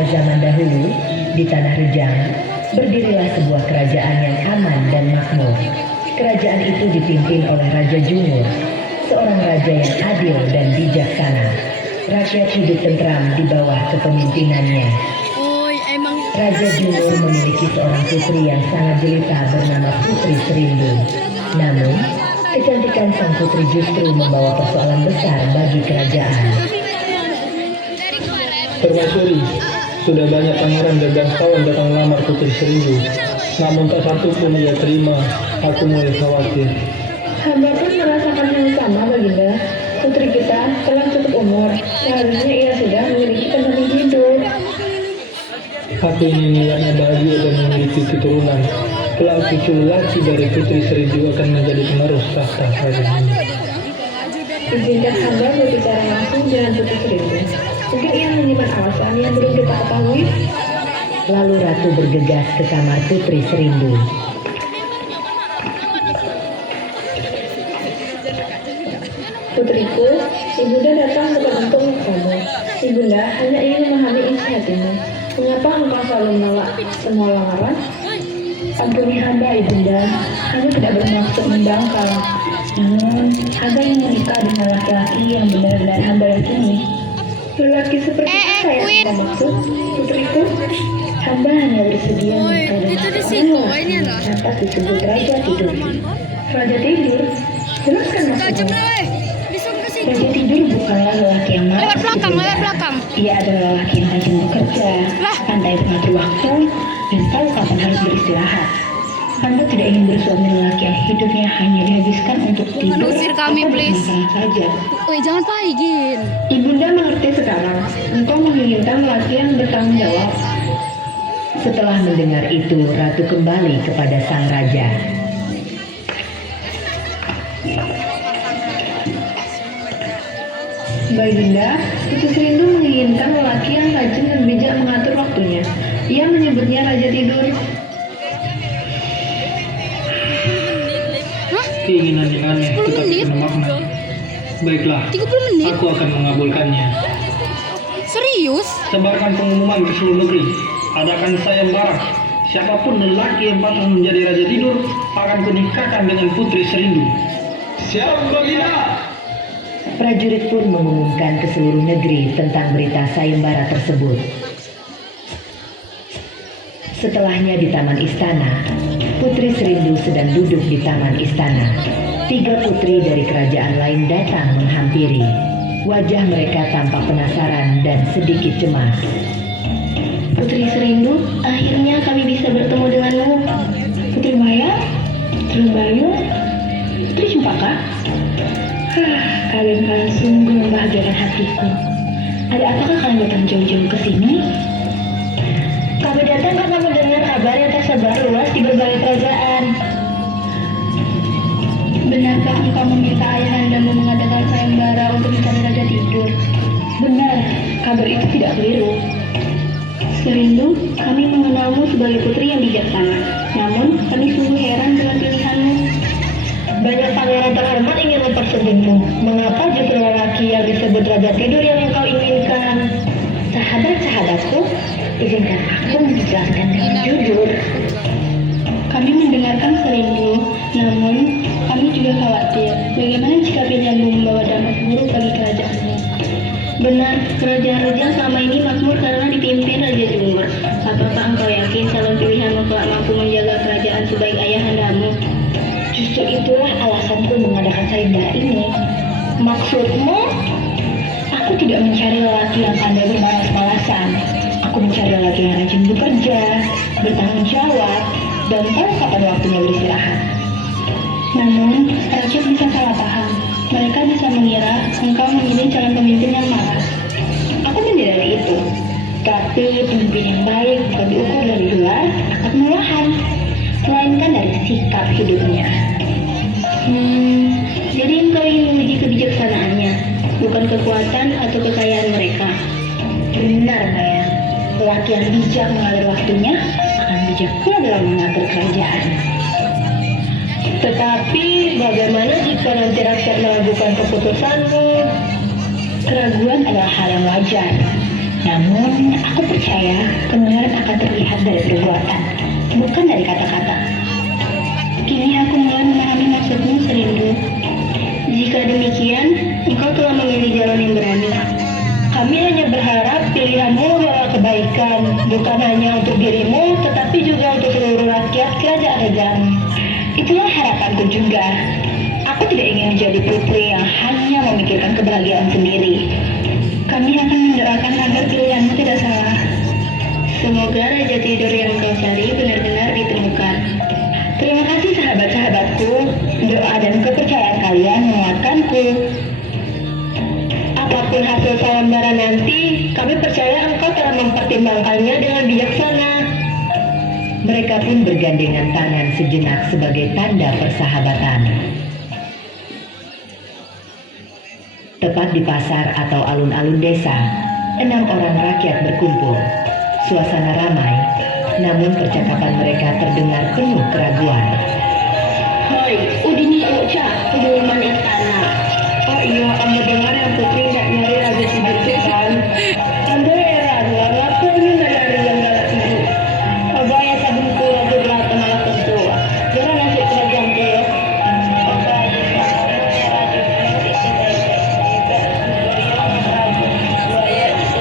Pada zaman dahulu, di Tanah Rejang, berdirilah sebuah kerajaan yang aman dan makmur. Kerajaan itu dipimpin oleh Raja Jungur, seorang raja yang adil dan bijaksana. Rakyat hidup tentram di bawah kepemimpinannya. Raja Jungur memiliki seorang putri yang sangat jelita bernama Putri Serindu. Namun, kecantikan sang putri justru membawa persoalan besar bagi kerajaan. Permaisuri, sudah banyak pangeran dan bangsawan datang melamar Putri Serindu. Namun tak satu pun ia terima. Aku mulai khawatir. Hamba pun merasakan yang sama, Baginda. Putri kita telah cukup umur. Seharusnya ia sudah memiliki pendamping hidup. Aku ingin melihatnya bahagia dan memiliki keturunan. Kelak cucu lelaki dari Putri Serindu akan menjadi penerus tahta kerajaan ini. Izinkan hamba berbicara langsung dengan Putri Serindu. Mungkin ia menyimpan alasan yang belum kita ketahui. Lalu Ratu bergegas ke kamar Putri Serindu. Putriku, Ibunda datang bukan untuk kamu. Ibunda hanya ingin memahami isi hatimu. Mengapa engkau selalu menolak semua lamaran? Ampuni hamba, Ibunda. Hamba tidak bermaksud membangkang. Namun, hamba ingin menikah dengan laki-laki yang benar-benar hamba yakini. Lelaki seperti apa yang hamba maksud, putriku? Hamba hanya bersedia menikah dengan lelaki yang dapat disebut Raja Tidur. Raja Tidur? Jelaskan maksudnya. Raja Tidur bukanlah lelaki yang malas. Lewat belakang. Ia adalah lelaki yang rajin bekerja, pandai mengatur waktu, dan tahu kapan harus beristirahat. Anda tidak ingin bersuami lelaki yang hidupnya hanya dihabiskan untuk tidur Usir kami, atau please. bersenang-senang saja. Woi, jangan paigin. Ibunda mengerti sekarang. Engkau menginginkan lelaki yang bertanggung jawab. Setelah mendengar itu, Ratu kembali kepada sang raja. Baginda, Putri Serindu menginginkan lelaki yang rajin dan bijak mengatur waktunya. Ia menyebutnya Raja Tidur. Keinginan yang aneh 10 tetapi menit? penuh makna. Baiklah, 30 menit? aku akan mengabulkannya. Serius? Sebarkan pengumuman di seluruh negeri. Adakan sayembara. Siapapun lelaki yang pantas menjadi Raja Tidur akan kunikahkan dengan Putri Serindu. Siap, Baginda! Prajurit pun mengumumkan ke seluruh negeri tentang berita sayembara tersebut. Setelahnya di taman istana, Putri Serindu sedang duduk di taman istana. 3 putri dari kerajaan lain datang menghampiri. Wajah mereka tampak penasaran dan sedikit cemas. Putri Serindu, akhirnya kami bisa bertemu denganmu. Putri Maya, Putri Bayu, Putri Cempaka. Kalian sungguh membahagiakan hatiku. Ada apakah kalian datang jauh-jauh ke sini? Kami datang karena mendengar kabar yang tersebar luas di berbagai kerajaan. Benarkah engkau meminta ayahandamu mengadakan sayembara untuk mencari Raja Tidur? Benar, kabar itu tidak keliru. Serindu, kami mengenalmu sebagai putri yang bijaksana. Namun, kami sungguh heran dengan pilihanmu. Banyak pangeran terhormat ingin mempersedihmu. Mengapa justru lelaki yang disebut Raja Tidur yang engkau inginkan? Sahabat-sahabatku, izinkan aku menjelaskan dengan jujur. Kami mendengarkan Serindu, namun kami juga khawatir. Bagaimana jika pilihanmu membawa dampak buruk bagi kerajaanmu? Benar, kerajaan Rejang selama ini makmur karena dipimpin Raja Jungur. Apakah engkau yakin calon pilihanmu kelak mampu menjaga kerajaan sebaik ayahandamu? Justru itulah alasanku mengadakan sayembara ini. Maksudmu? Aku tidak mencari lelaki yang pandai bermalas-malasan. Aku mencari lelaki yang rajin bekerja, bertanggung jawab, dan tahu kapan waktunya beristirahat. Namun, rakyat bisa salah paham. Mereka bisa mengira engkau memilih calon pemimpin yang malas. Aku menyadari itu. Tapi pemimpin yang baik bukan diukur dari luar atau kemewahan, melainkan dari sikap hidupnya. Jadi engkau ingin menguji kebijaksanaannya, bukan kekuatan atau kekayaan mereka. Benar, Maya. Lelaki yang bijak mengatur waktunya akan bijak pula dalam mengatur kerajaan. Tetapi bagaimana jika nanti rakyat meragukan keputusanmu? Keraguan adalah hal yang wajar. Namun, aku percaya kebenaran akan terlihat dari perbuatan, bukan dari kata-kata. Kini aku mulai memahami maksudmu, Serindu. Jika demikian, engkau telah memilih jalan yang berani. Kami hanya berharap pilihanmu membawa kebaikan, bukan hanya untuk dirimu, tetapi juga untuk seluruh rakyat kerajaan Rejang. Itulah harapanku juga. Aku tidak ingin menjadi putri yang hanya memikirkan kebahagiaan sendiri. Kami akan mendoakan agar pilihanmu tidak salah. Semoga raja tidur yang kau cari benar-benar ditemukan. Terima kasih sahabat-sahabatku. Doa dan kepercayaan kalian menguatkanku. Apapun hasil sayembara nanti, kami percaya engkau telah mempertimbangkannya dengan bijaksana. Mereka pun bergandengan tangan sejenak sebagai tanda persahabatan. Tepat di pasar atau alun-alun desa, 6 orang rakyat berkumpul. Suasana ramai, namun percakapan mereka terdengar penuh keraguan. Hoi, udini uca, pengumuman istana. Oh iya, kamu dengar yang putri nggak nyari raja tidur itu kan? Anda heran, ngapa ini nggak nyari yang galak tidur? Apa ya sabun kurang berlaku malah ketua? Jangan nasi kerajaan dia. Apa ya sabun raja tidur itu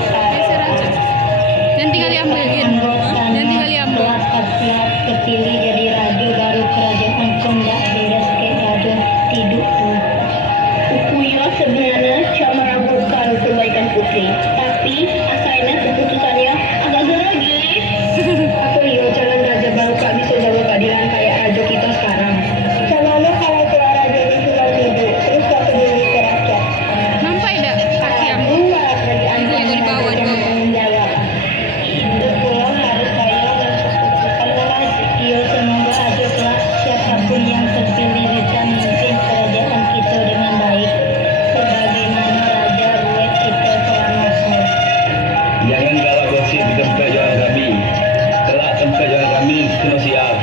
Dan tinggal diambil Gin. Dan tinggal diambil. siap terpilih jadi raja baru kerajaan Kondak Beres ke raja tidur. Ukuyo sebenarnya cuma meragukan kebaikan putri, tapi asalnya keputusannya agak lagi. Akuyo calon raja baru kak bisa jaga keadilan kayak raja kita sekarang. Selalu kalau keluar raja itu sudah tidur, terus gak peduli ke rakyat. Nampak tidak kaki yang Buat kerajaan Ibu di bawah, di bawah. tanggung jawab. Hidup pulang harus kaya dan keputusan lagi. Iyo semoga aja kelak siapapun yang terpilih bisa memimpin kerajaan kita dengan baik. Sebagaimana Raja Ruwet kita selamatkan. Jangan kalah gosip di tempat jalan kami. Kelak tempat jalan kami kena siap.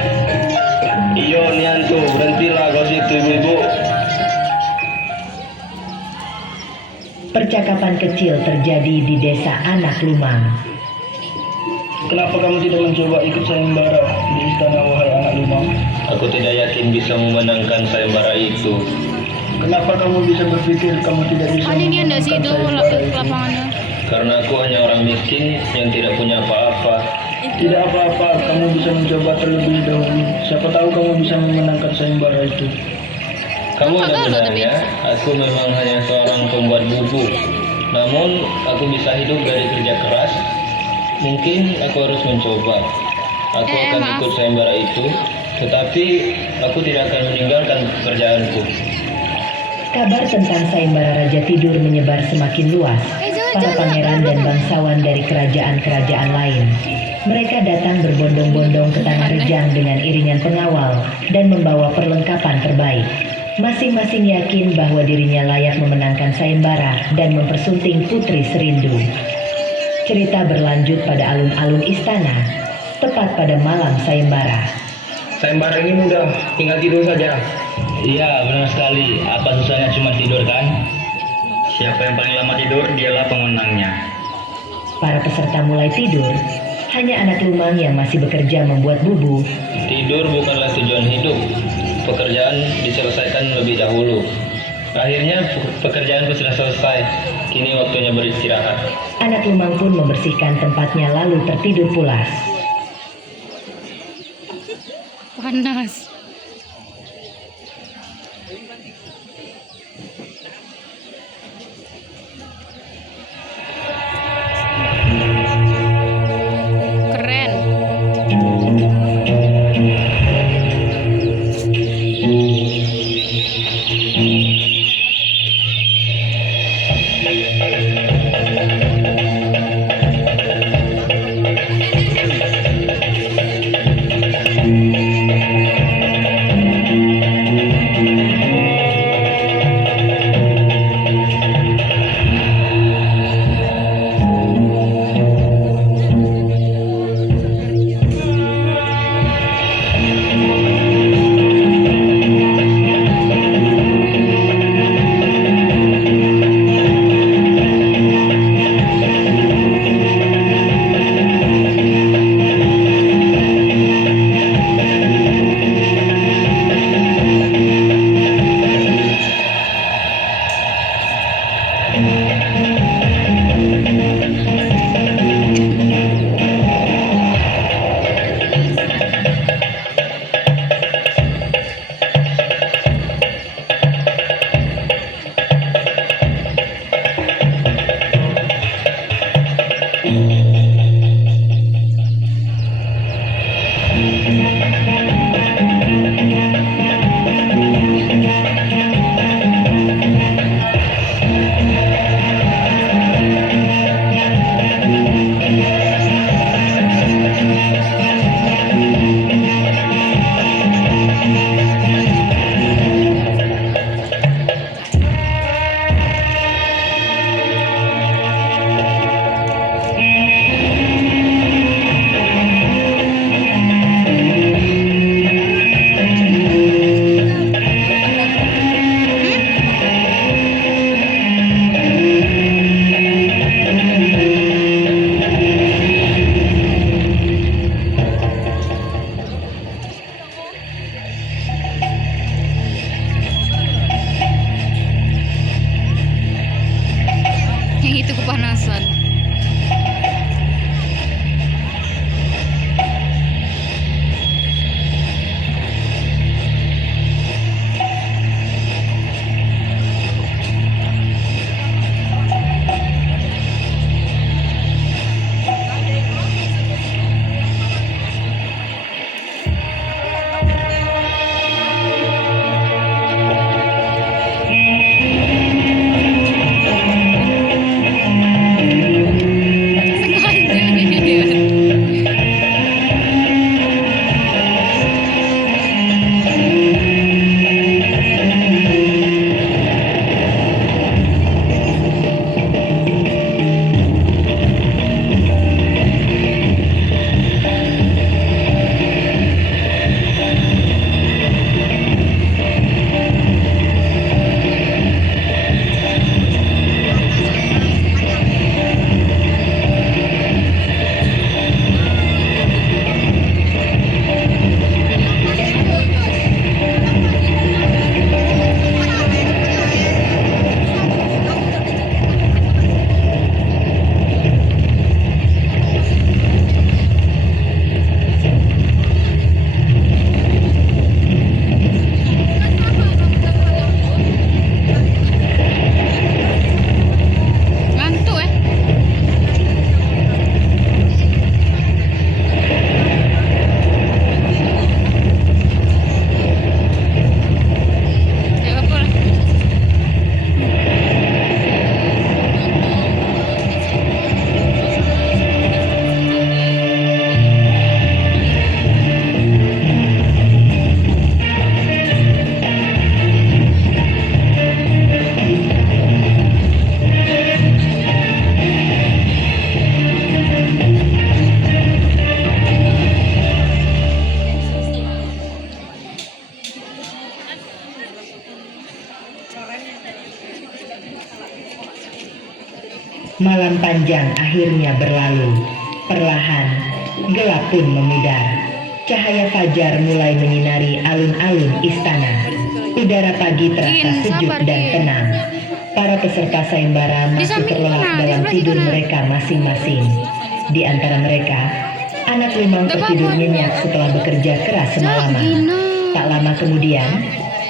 Iyo nian tu berhentilah gosip tu ibu-ibu. Percakapan kecil terjadi di desa Anak Lumang. Kenapa kamu tidak mencoba ikut sayembara di istana wahai anak lumang? Aku tidak yakin bisa memenangkan sayembara itu. Kenapa kamu bisa berpikir kamu tidak bisa ada ini anda sih itu sayembara itu? lapangannya. Karena aku hanya orang miskin yang tidak punya apa-apa. Tidak apa-apa, kamu bisa mencoba terlebih dahulu. Siapa tahu kamu bisa memenangkan sayembara itu. Kamu Apa ada kalau benarnya, aku memang hanya seorang pembuat buku. Namun, aku bisa hidup dari kerja keras. Mungkin aku harus mencoba. Aku akan maaf. ikut sayembara itu, tetapi aku tidak akan meninggalkan pekerjaanku. Kabar tentang sayembara Raja Tidur menyebar semakin luas. Para pangeran dan bangsawan dari kerajaan-kerajaan lain. Mereka datang berbondong-bondong ke Tanah Rejang dengan iringan pengawal dan membawa perlengkapan terbaik. Masing-masing yakin bahwa dirinya layak memenangkan sayembara dan mempersunting Putri Serindu. Cerita berlanjut pada alun-alun istana, tepat pada malam sayembara. Sayembara ini mudah, tinggal tidur saja. Iya, benar sekali. Apa susahnya cuma tidur kan? Siapa yang paling lama tidur, dialah pemenangnya. Para peserta mulai tidur, hanya Anak Lumang yang masih bekerja membuat bubu. Tidur bukanlah tujuan hidup. Pekerjaan diselesaikan lebih dahulu. Akhirnya pekerjaanku sudah selesai. Kini waktunya beristirahat. Anak Lumang pun membersihkan tempatnya lalu tertidur pulas. Panas. Keren. itu kepanasan. Ngantuk eh. Ya apa lah. Malam panjang akhirnya berlalu. Perlahan, gelap pun memudar. Cahaya fajar mulai menyinari alun-alun istana. Udara pagi terasa Gin, sejuk sabar, dan Gin. tenang. Para peserta sayembara masih samping terlelap mana? Di dalam sebelah tidur mana? mereka masing-masing. Di antara mereka, anak Lumang Udah tertidur bangun. nyenyak setelah bekerja keras semalaman. Gina. Tak lama kemudian,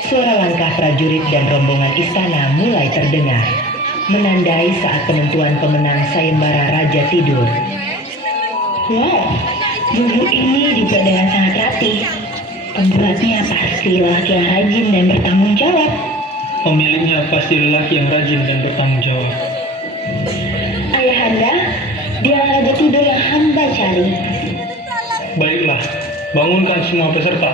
suara langkah prajurit dan rombongan istana mulai terdengar, menandai saat penentuan pemenang sayembara Raja Tidur. Wow, buku ini dibuat dengan sangat rapi. Pembuatnya pasti lelaki yang rajin dan bertanggung jawab. Pemiliknya pasti lelaki yang rajin dan bertanggung jawab. Ayahanda, dia Raja Tidur yang hamba cari. Baiklah, bangunkan semua peserta.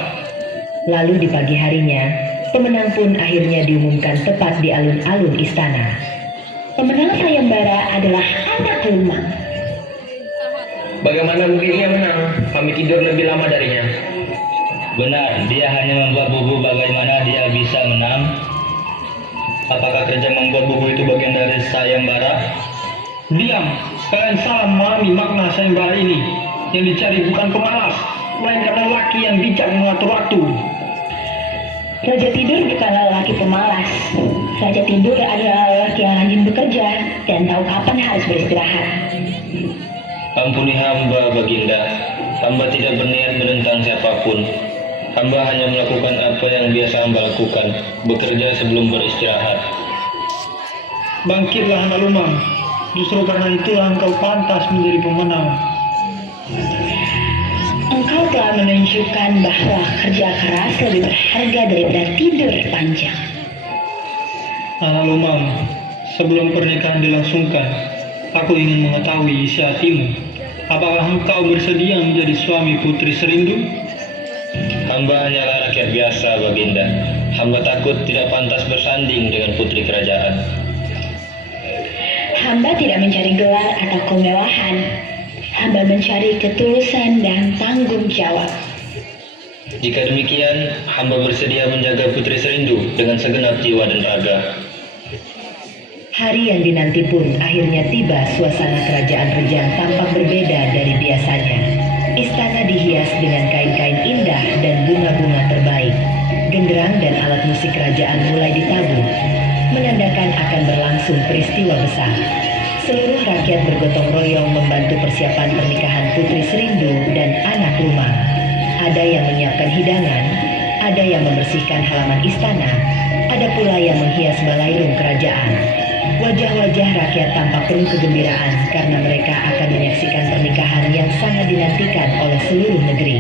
Lalu di pagi harinya, pemenang pun akhirnya diumumkan tepat di alun-alun istana. Pemenang sayembara adalah anak Lumang. Bagaimana mungkin ia menang? Kami tidur lebih lama darinya. Benar, dia hanya membuat bubu. Bagaimana dia bisa menang? Apakah kerja membuat bubu itu bagian dari sayembara? Diam, kalian salah memahami makna sayembara ini. Yang dicari bukan pemalas, melainkan lelaki yang bijak mengatur waktu. Raja Tidur bukanlah lelaki pemalas. Raja Tidur adalah lelaki yang rajin bekerja dan tahu kapan harus beristirahat. Ampuni hamba, Baginda. Hamba tidak berniat menentang siapapun. Hamba hanya melakukan apa yang biasa hamba lakukan, bekerja sebelum beristirahat. Bangkitlah anak Lumang. Justru karena itulah engkau pantas menjadi pemenang. Engkau telah menunjukkan bahwa kerja keras lebih berharga daripada tidur panjang. Anak Lumang, sebelum pernikahan dilangsungkan, aku ingin mengetahui isi hatimu. Apakah engkau bersedia menjadi suami Putri Serindu? Hamba hanyalah rakyat biasa, Baginda. Hamba takut tidak pantas bersanding dengan putri kerajaan. Hamba tidak mencari gelar atau kemewahan. Hamba mencari ketulusan dan tanggung jawab. Jika demikian, hamba bersedia menjaga Putri Serindu dengan segenap jiwa dan raga. Hari yang dinanti pun akhirnya tiba. Suasana kerajaan Rejang tampak berbeda dari biasanya. Istana dihias dengan kain-kain indah dan bunga-bunga terbaik. Genderang dan alat musik kerajaan mulai ditabuh, menandakan akan berlangsung peristiwa besar. Seluruh rakyat bergotong royong membantu persiapan pernikahan Putri Serindu dan anak Lumang. Ada yang menyiapkan hidangan, ada yang membersihkan halaman istana, ada pula yang menghias balairung kerajaan. Wajah-wajah rakyat tampak penuh kegembiraan karena mereka akan menyaksikan pernikahan yang sangat dinantikan oleh seluruh negeri.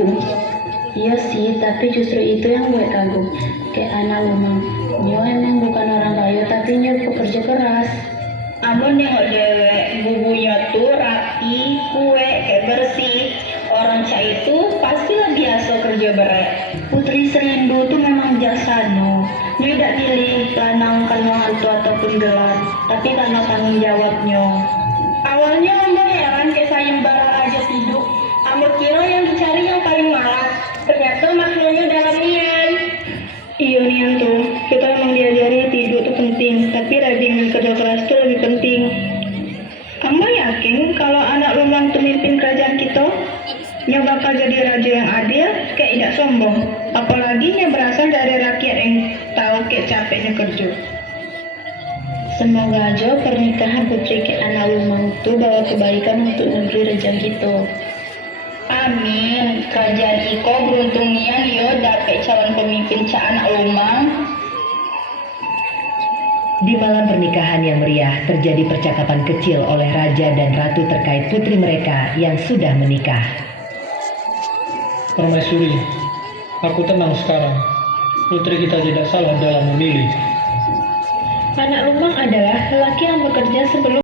Bu. Iya sih, tapi justru itu yang gue kagum. Kayak anak Lumang. Nyo emang bukan orang kaya, tapi nyo pekerja keras. Amun nengok dewek, bubunya tuh rapi, kue, kayak bersih. Orang Ca itu pastilah biasa kerja berat. Putri Serindu tuh memang bijaksana. Dia tidak pilih lanang karena hantu ataupun gelar, tapi karena tanggung jawabnya. Awalnya Amba heran ke sayembara aja tidur. Amba kira yang dicari yang paling malas. Ternyata maknanya dalam nian. Iya nian tuh, kita emang diajari tidur tuh penting, tapi rajin dan kerja keras tuh lebih penting. Amba yakin kalau anak Lumang tuh mimpin kerajaan kita, nya bakal jadi raja yang adil, kayak tidak sombong. Apalagi nya berasal dari rakyat yang tahu kayak capeknya kerja. Semoga aja pernikahan putri ke anak Lumang itu bawa kebaikan untuk negeri rejang kita. Amin. Kerajaan Iko beruntung nian yo dapet calon pemimpin ca anak Lumang. Di malam pernikahan yang meriah terjadi percakapan kecil oleh raja dan ratu terkait putri mereka yang sudah menikah. Permaisuri, aku tenang sekarang. Putri kita tidak salah dalam memilih. Anak Lumang adalah lelaki yang bekerja sebelum